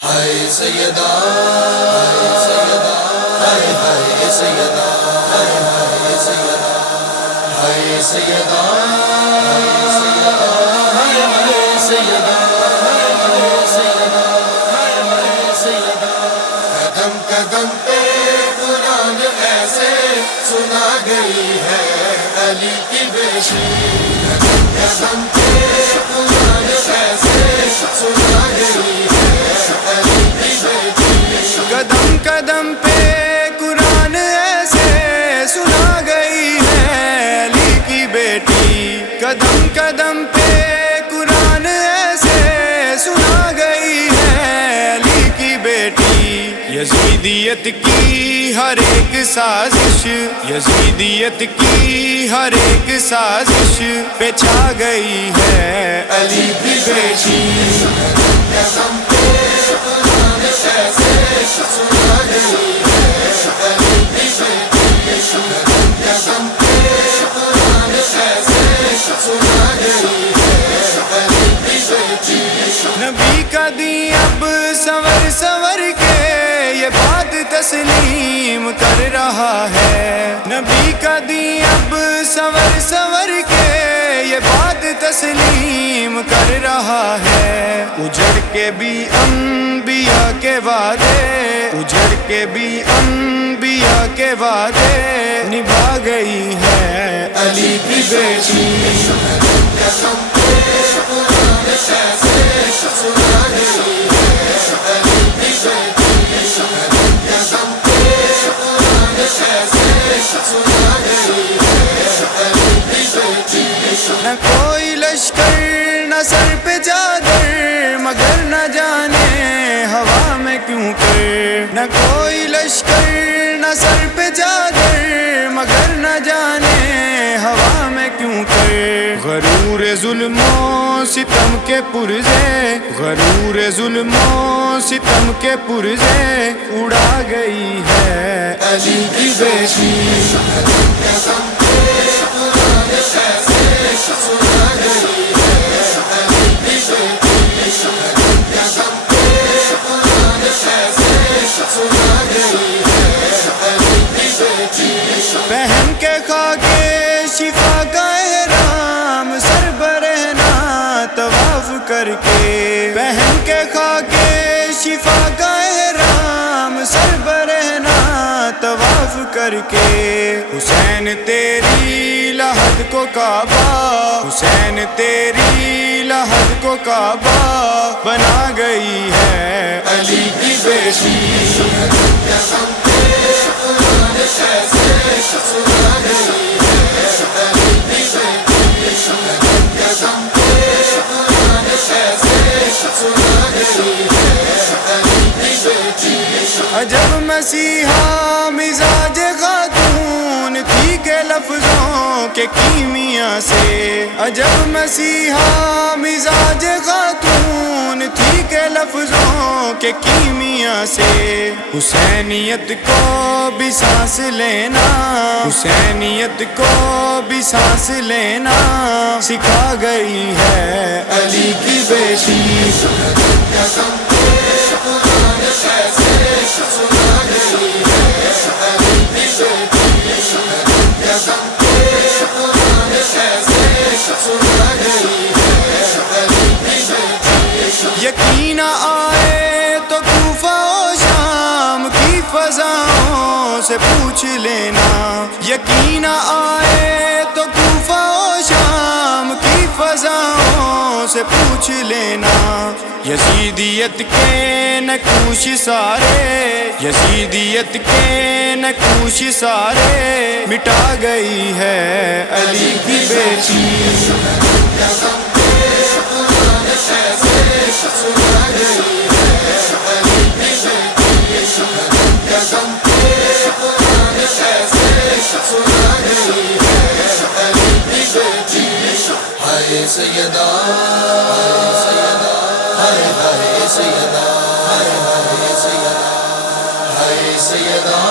ہائے سیدہ ہائے سیدہ ہائے ہائے سیدہ ہائے ہائے سیدہ ہائے سیدہ ہائے ہائے سیدہ ہائے سیدہ ہائے سیدہ قدم قدم پہ قرآن ایسے سنا گئی ہے علی کی بیٹی قدم قدم پہ قرآن ایسے سنا گئی ہے علی کی بیٹی قدم قدم پہ قرآن ایسے سنا گئی ہے علی کی بیٹی قدم قدم پہ قرآن ایسے سنا گئی ہے علی کی بیٹی یزیدیت کی ہر ایک سازش یزیدیت کی ہر ایک سازش پہ چھا گئی ہے علی کی بیٹی قدم پہ قرآن ایسے سنا گئی ہے علی کی بیٹی قدم قدم پہ قرآن ایسے سنا گئی ہے علی کی بیٹی نبی کا دین اب سنور سنور کے یہ بات تسلیم کر رہا ہے نبی کا دین اب سنور سنور کے یہ بات تسلیم کر رہا ہے اجڑ کے بھی انبیاء کے وعدے اجڑ کے بھی انبیاء کے وعدے نبھا گئی ہے علی کی بیٹی قدم پہ قرآن ایسے سنا گئی ہے علی کی بیٹی قدم قدم پہ قرآن ایسے سنا گئی ہے علی کی بیٹی نہ کوئی لشکر نہ سر پہ چادر مگر نہ جانے ہوا میں کیوں کر نہ کوئی لشکر نہ سر پہ چادر مگر نہ جانے ہوا میں کیوں کر غرور ظلم و ستم کے پرزے غرور ظلم و ستم کے پرزے اڑا گئی ہے علی کی بیٹی قدم قدم پہ قرآن ایسے سنا گئی ہے علی کی بیٹی قدم قدم پہ قرآن ایسے سنا گئی ہے علی کی بیٹی پہن کے خاکے شفا کا احرام سر برہنا طواف کر کے پہن کے خاکے شفا کا احرام سر برہنا طواف کر کے حسین تیری لحد کو کعبہ حسین تیری لحد کو کعبہ بنا گئی ہے علی کی بیٹی قدم قدم پہ قرآن ایسے سنا گئی ہے علی کی بیٹی قدم قدم پہ قرآن ایسے سنا گئی ہے علی کی بیٹی عجب مسیحا مزاج خاتون تھی کہ لفظوں کے کیمیا سے عجب مسیحا مزاج خاتون تھی کہ لفظوں کے کیمیا سے حسینیت کو بھی سانس لینا حسینیت کو بھی سانس لینا سکھا گئی ہے علی کی بیٹی قدم قدم پہ قرآن ایسے سنا گئی ہے علی کی بیٹی قدم قدم پہ قرآن ایسے سنا گئی ہے علی کی بیٹی یقین آئے تو کوفہ و شام کی فضاؤں سے پوچھ لینا یقین آئے تو کوفہ و شام کی فضاؤں سے پوچھ لینا یزیدیت کے نقوش سارے یزیدیت کے نقوش سارے مٹا گئی ہے علی کی بیٹی قدم پہ قرآن ایسے سنا گئی ہے علی کی بیٹی قدم قدم پہ قرآن ایسے سنا گئی ہے علی کی بیٹی ہائے سیدہ ہائے سیدہ ہائے ہائے سیدہ ہائے ہائے سیدہ ہائے سیدہ